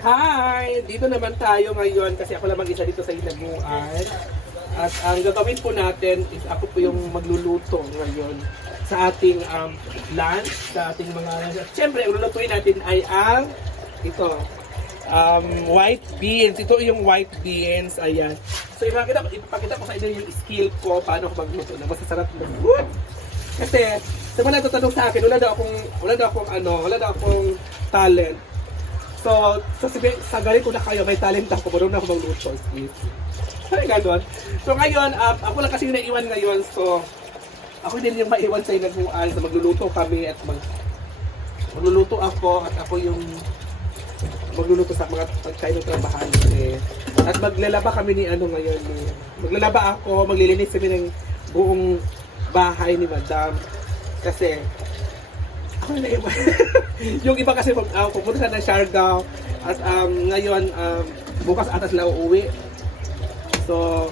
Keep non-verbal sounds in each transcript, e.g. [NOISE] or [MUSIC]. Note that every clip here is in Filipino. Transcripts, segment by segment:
Hi! Dito naman tayo ngayon kasi ako lang mag-isa dito sa Hinaguan. At ang gagawin po natin is ako po yung magluluto ngayon sa ating um, lunch, sa ating mga... Siyempre, ang lulutuin natin ay ang ito, um, white beans. Ito yung white beans. Ayan. So, ipakita, ipakita ko sa inyo yung skill ko paano ako magluto na masasarap na food. Kasi, sa mga nagtatanong sa akin, wala daw akong, wala daw akong ano, wala daw akong talent. So, sasabi, sagarin ko na kayo, may talent ako, marunong ako magluto. Please. Ay, gano'n. So, ngayon, um, ako lang kasi yung naiwan ngayon, so, ako din yung maiwan sa inaguan, so magluluto kami at mag, magluluto ako at ako yung magluluto sa mga pagkain ng trabahan eh. At maglalaba kami ni ano ngayon. Eh. Maglalaba ako, maglilinis kami ng buong bahay ni Madam. Kasi, ako na iba. [LAUGHS] [LAUGHS] yung iba kasi uh, pupunta ng Siargao at um, ngayon um, bukas atas sila uuwi. So,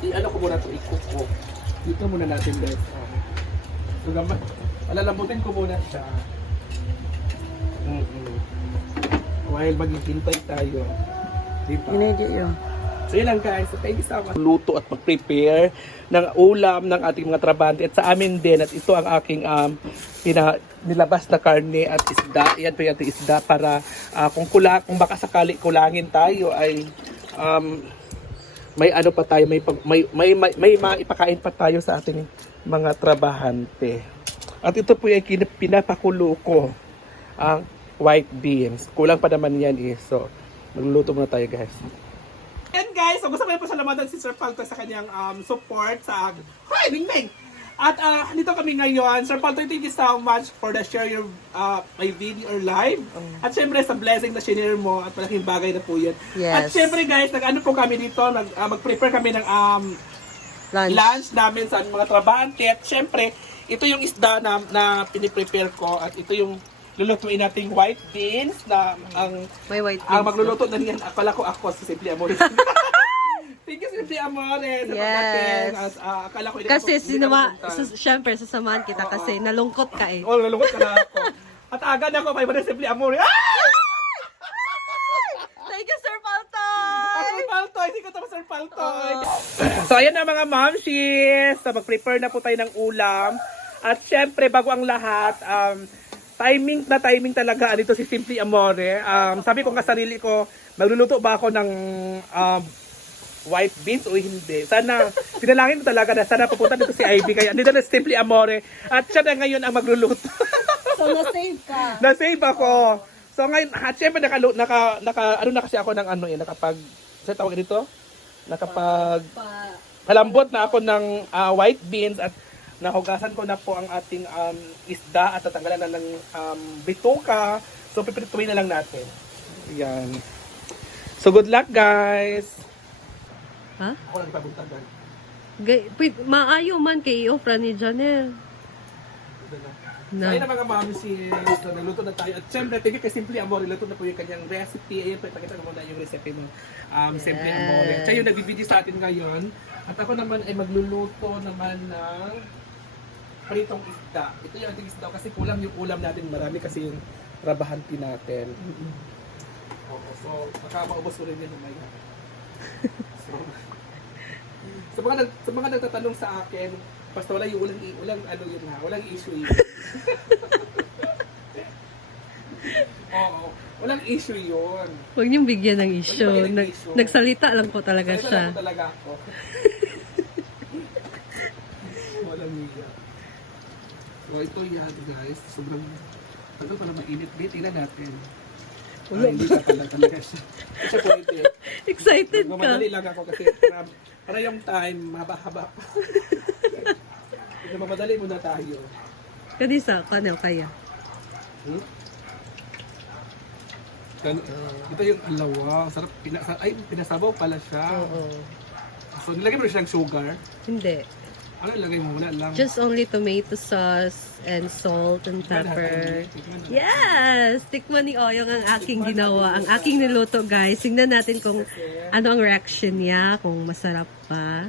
i-ano ko muna to i-cook ko. Dito muna natin guys. So, gama, palalambutin ko muna siya. Mm-mm. While maghihintay tayo. Diba? Ginigi yun. So yun lang guys. So thank you so much. Luto at mag-prepare ng ulam ng ating mga trabante at sa amin din at ito ang aking um, pina, nilabas na karne at isda. Yan po yung ating isda para ah, kung kula, kung baka sakali kulangin tayo ay um, may ano pa tayo, may, may, may, may, may maipakain pa tayo sa ating mga trabahante. At ito po kin- pinapakulo ko ang white beans. Kulang pa naman yan eh. So, magluluto muna tayo guys. And guys, so gusto ko na po salamatan si Sir Palto sa kanyang um, support sa Hoy, Mingming! At uh, dito kami ngayon. Sir Palto, thank you so much for the share your uh, my video or live. At syempre sa blessing na shinare mo at malaking bagay na po yun. At Yes. syempre guys, nag-ano po kami dito, nag, uh, mag-prepare kami ng um, Lunch. lunch namin sa mga trabahante. At syempre, ito yung isda na, na piniprepare ko at ito yung lulutuin nating white beans na ang May white ang beans. magluluto na niyan, akala ko ako si Simply Amore. [LAUGHS] Thank you, Simply Amore, sa Yes. At, ah, akala ko Kasi mapunta. sa, syempre sasamahan kita kasi nalungkot ka eh. Oh, nalungkot ka na ako. At agad ako kay Mare Simply Amore. Ah! Thank you, Sir Ah, Paltoy! Sir Paltoy! Hindi ko tapos Sir Paltoy! So, ayan na mga momshies. So, mag-prepare na po tayo ng ulam. At syempre, bago ang lahat, um, timing na timing talaga dito si Simply Amore. Um, sabi ko nga sarili ko, magluluto ba ako ng um, white beans o hindi. Sana, pinalangin ko talaga na sana pupunta dito si Ivy. Kaya dito na si Simply Amore. At siya na ngayon ang magluluto. So, na-save ka. [LAUGHS] Na-save ako. So ngayon, at syempre naka, naka, naka, ano na kasi ako ng ano eh, nakapag, sa tawag dito? Nakapag, Pa, palambot na ako ng ah, white beans at nahugasan ko na po ang ating um, isda at tatanggalan na ng um, bituka. So pipirituin na lang natin. Yan. So good luck guys! ha? Ako lang ipabuntagan. Maayo man kay i-ofra ni Janelle. So, Na. ayun na mga mami si so, nagluto na tayo. At syempre, thank you kay Simply Amore. Luto na po yung kanyang recipe. Ayun po, ipakita ko muna yung recipe mo. Um, Simply Yes. Amore. Siya yung nagbibideo sa atin ngayon. At ako naman ay magluluto naman ng pritong isda. Ito yung ating isda kasi kulang yung ulam natin. Marami kasi yung trabahanti natin. Oo, so, baka maubos ko rin yun umaya. so, [LAUGHS] sa mga, nag, sa mga nagtatanong sa akin, basta wala yung walang, walang ano yun ha, walang issue yun. [LAUGHS] Oo, walang issue yun. Huwag niyong bigyan ng issue. Nag, issue. nagsalita lang po talaga Kaya siya. lang po talaga ako. [LAUGHS] walang niya. So ito yan guys, sobrang ano pala mainit din, tingnan natin. Wala, hindi pa pala talaga siya. Siya pwede. Excited ka. Mamadali lang ako kasi para, para yung time, mahaba-haba mamadali muna tayo. Kanisa, kanel kaya. Hmm? Gan- ito yung alawa. Sarap. Pinasa ay, pinasabaw pala siya. Oo. So, nilagay mo na siyang sugar. Hindi. Ano nilagay mo? Wala lang. Just only tomato sauce and salt and pepper. Yes! Tikman ni Oyong ang aking ginawa. Ang aking niluto, guys. Tingnan natin kung ano ang reaction niya. Kung masarap pa.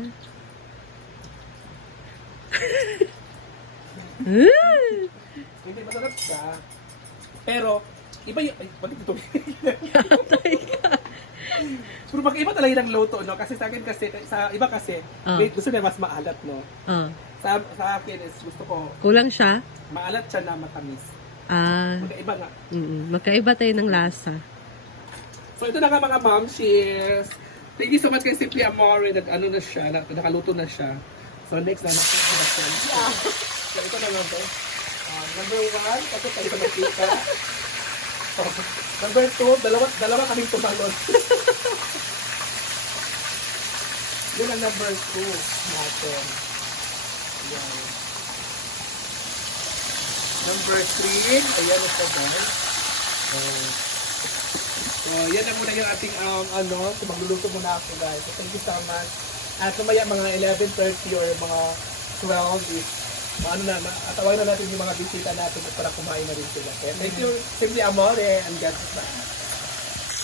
Hindi, masarap siya. Pero, iba yung... Ay, bakit ito? [LAUGHS] magkaiba talaga ng luto, no? Kasi sa akin kasi, sa iba kasi, Ah. may gusto niya mas maalat, no? Oh. Sa, sa akin is gusto ko Kulang siya? maalat siya na matamis. Ah, Magkaiba nga. mm magkaiba tayo ng lasa. So ito na nga mga mom, cheers! Thank you so much kay Simply Amore. Nag, ano na siya, nak- nakaluto na siya. So next na natin na siya. So ito na nga to. Um, number one, kasi tayo sa mantika. [LAUGHS] Number two, dalawa, dalawa kaming tumalon. [LAUGHS] Yun ang number two natin. Yan. Number three, ayan na siya guys. Um, So, yan na muna yung ating um, ano, so magluluto muna ako guys. So, thank you so much. At mamaya mga 11.30 or mga 12 is ano na, atawagan na natin yung mga bisita natin at para kumain na rin sila. Kaya thank you, Simply Amore, and God bless.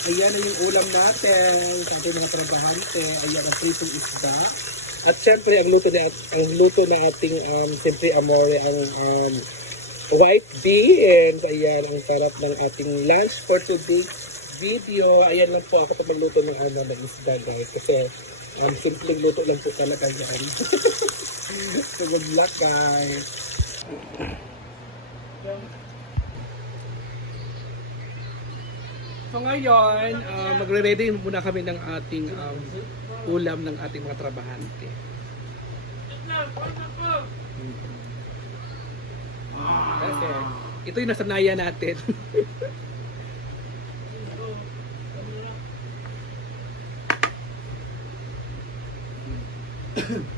Ayan na yung ulam natin sa ating mga trabahante. Ayan ang pritong isda. At syempre, ang luto na, ang luto na ating um, Simply Amore, ang um, white bee. And ayan, ang sarap ng ating lunch for today video. Ayan lang po ako ito magluto ng ano ng isda guys. Kasi um, simpleng luto lang po talaga yan. [LAUGHS] luck guys. So ngayon, uh, magre-ready muna kami ng ating um, ulam ng ating mga trabahante. Kasi ito yung nasanayan natin. [LAUGHS]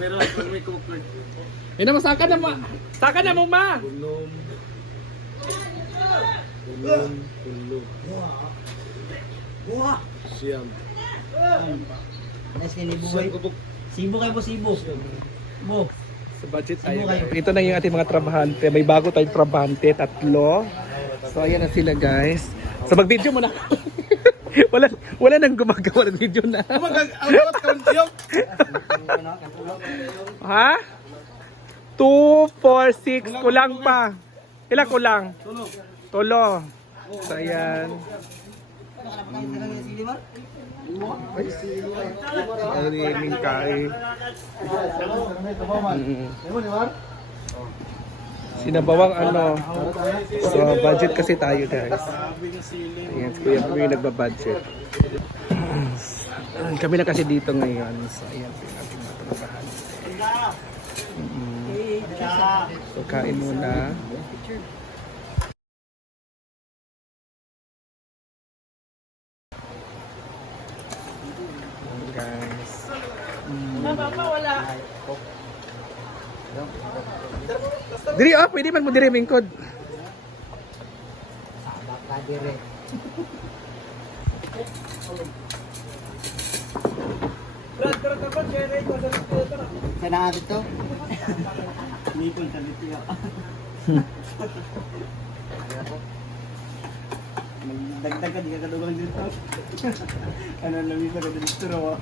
Meron ako may cooker. Eh naman, saka na mo. Saka na mo, ma. Unom. Unom. Ulo. Buha! Siyam. Nice kini buhay. Sibo kayo po, sibo. Bo. Sa budget tayo. Ito na yung ating mga trabahante. May bago tayong trabahante, tatlo. So ayan na sila guys. So mag-video mo na. [LAUGHS] wala wala nang gumagawa ng video na. ha? 2, 4, 6, kulang pa. Ilan kulang? Tulo. So ayan. Ano ni Mingkay? Mm. Sinabawang ano. So, budget kasi tayo guys. Ayan, si Kuya Pumi nagbabudget. [CLEARS THROAT] Kami na kasi dito ngayon. So, ayan ating mga trabahan. Mm. So, kain muna. Diri ah, pwede man mo diri mingkod. Kadire. Sana natin to? Nipon sa lityo. Dagdag ka, di ka kadugang dito. [LAUGHS] ano lang yung dito Go.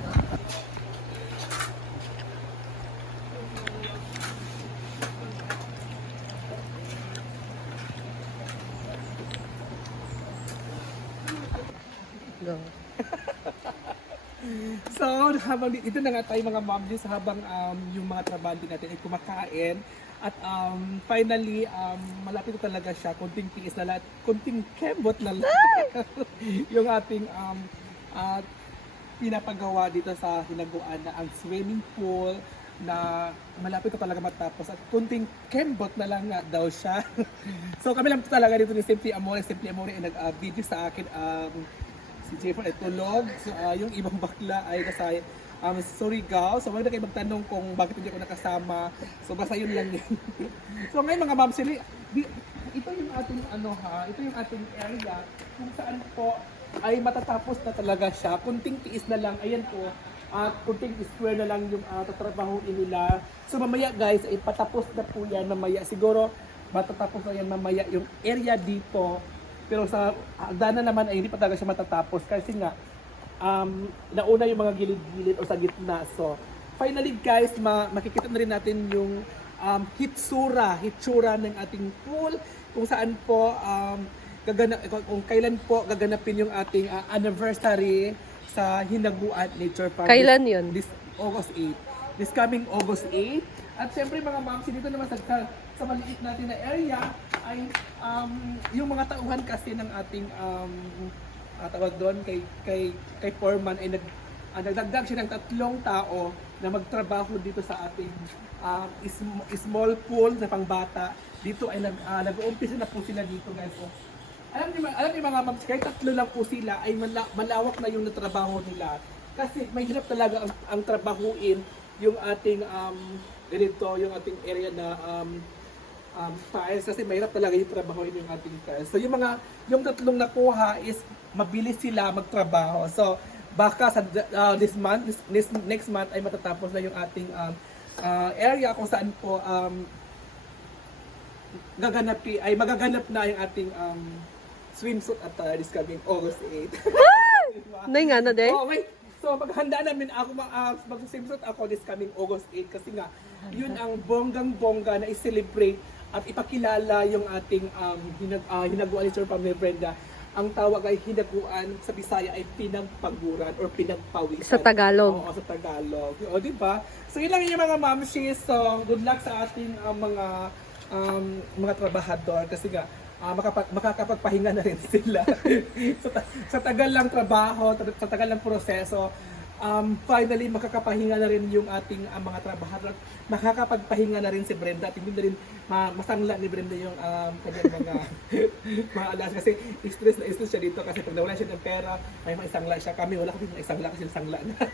[LAUGHS] Habang di- ito na nga tayo mga mom juice habang um, yung mga trabante natin ay kumakain. At um, finally, um, malapit na talaga siya. Kunting tiis na lahat. Kunting kembot na lang. [LAUGHS] yung ating um, at pinapagawa dito sa hinaguan na ang swimming pool na malapit na talaga matapos at kunting kembot na lang nga daw siya. [LAUGHS] so kami lang talaga dito ni Simply Amore. Simply Amore ay nag-video sa akin um, si Jeffon ay tulog. So, ah, yung ibang [LAUGHS] bakla ay nasa um, Surigao. So, wala na kayo magtanong kung bakit hindi ako nakasama. So, basta yun lang yun. [LAUGHS] so, ngayon mga ma'am, sili, ito yung ating ano ha, ito yung ating area kung saan po ay matatapos na talaga siya. Kunting tiis na lang, ayan po, at kunting square na lang yung uh, tatrabahuin nila. So mamaya guys, ay patapos na po yan mamaya. Siguro matatapos na yan mamaya yung area dito. Pero sa hagdanan naman ay hindi pa talaga siya matatapos kasi nga um, nauna yung mga gilid-gilid o sa gitna. So finally guys, ma makikita na rin natin yung um, hitsura, hitsura ng ating pool kung saan po um, gagana kung kailan po gaganapin yung ating uh, anniversary sa Hinaguan Nature Park. Kailan yun? This August 8. This coming August 8. At syempre mga moms, dito naman sa, sa, maliit natin na area ay um, yung mga tauhan kasi ng ating um, uh, tawag doon kay kay kay Foreman ay nag uh, nagdagdag siya ng tatlong tao na magtrabaho dito sa ating um, is- small pool na pangbata. Dito ay nag, uh, nag-uumpisa na po sila dito guys. So, alam niyo, alam niyo mga moms, kahit tatlo lang po sila ay mala- malawak na yung natrabaho nila. Kasi may hirap talaga ang, ang trabahuin yung ating um, ganito, yung ating area na um, um, tiles kasi mahirap talaga yung trabahuin yung ating tiles. So yung mga, yung tatlong nakuha is mabilis sila magtrabaho. So baka sa uh, this month, this, this next month ay matatapos na yung ating um, uh, area kung saan po um, gaganapi ay magaganap na yung ating um, swimsuit at uh, this coming August 8. [LAUGHS] Diba? Nay nga na, day? Oh, wait. So maghanda namin ako uh, mag-swimsuit ako this coming August 8 kasi nga yun ang bonggang-bongga na i-celebrate at ipakilala yung ating um, hinag, uh, hinaguan ni Sir Pamela Brenda. Ang tawag ay hinaguan sa Bisaya ay pinagpaguran or pinagpawisan. Sa Tagalog. Oo, sa Tagalog. O, di ba? So, yun lang yung mga mamshis. So, good luck sa ating uh, mga um, mga trabahador kasi nga ah, makapag, makakapagpahinga na rin [LAUGHS] sila. sa, ta- sa tagal lang trabaho, sa tagal lang proseso, um, finally makakapahinga na rin yung ating ah, mga trabahador. Makakapagpahinga na rin si Brenda at hindi na rin ma- masangla ni Brenda yung um, kanyang mga [LAUGHS] mga alas kasi stress na stress siya dito kasi pag nawala siya ng pera, may mga isangla siya. Kami wala kami mga isangla kasi sangla na. [LAUGHS]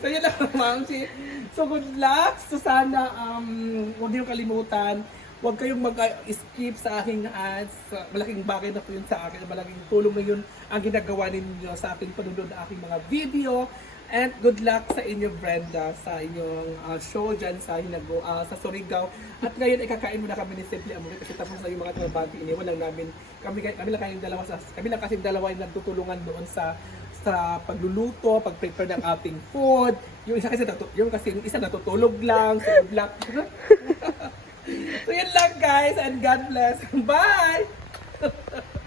so yun lang ma'am so good luck so sana um huwag niyo kalimutan huwag kayong mag-skip sa aking ads. Malaking bagay na po yun sa akin. Malaking tulong na yun ang ginagawa ninyo sa aking panunod ng aking mga video. And good luck sa inyo Brenda sa inyong uh, show dyan sa Hinago uh, sa Surigao. At ngayon ay kakain muna kami ni Simply Amore kasi tapos na yung mga trabaho iniwan lang namin kami kami lang kayong dalawa sa kami lang kasi dalawa yung nagtutulungan doon sa sa pagluluto, pag-prepare ng ating food. Yung isa kasi yung kasi yung isa natutulog lang, so good luck so yun lang guys and God bless. Bye! [LAUGHS]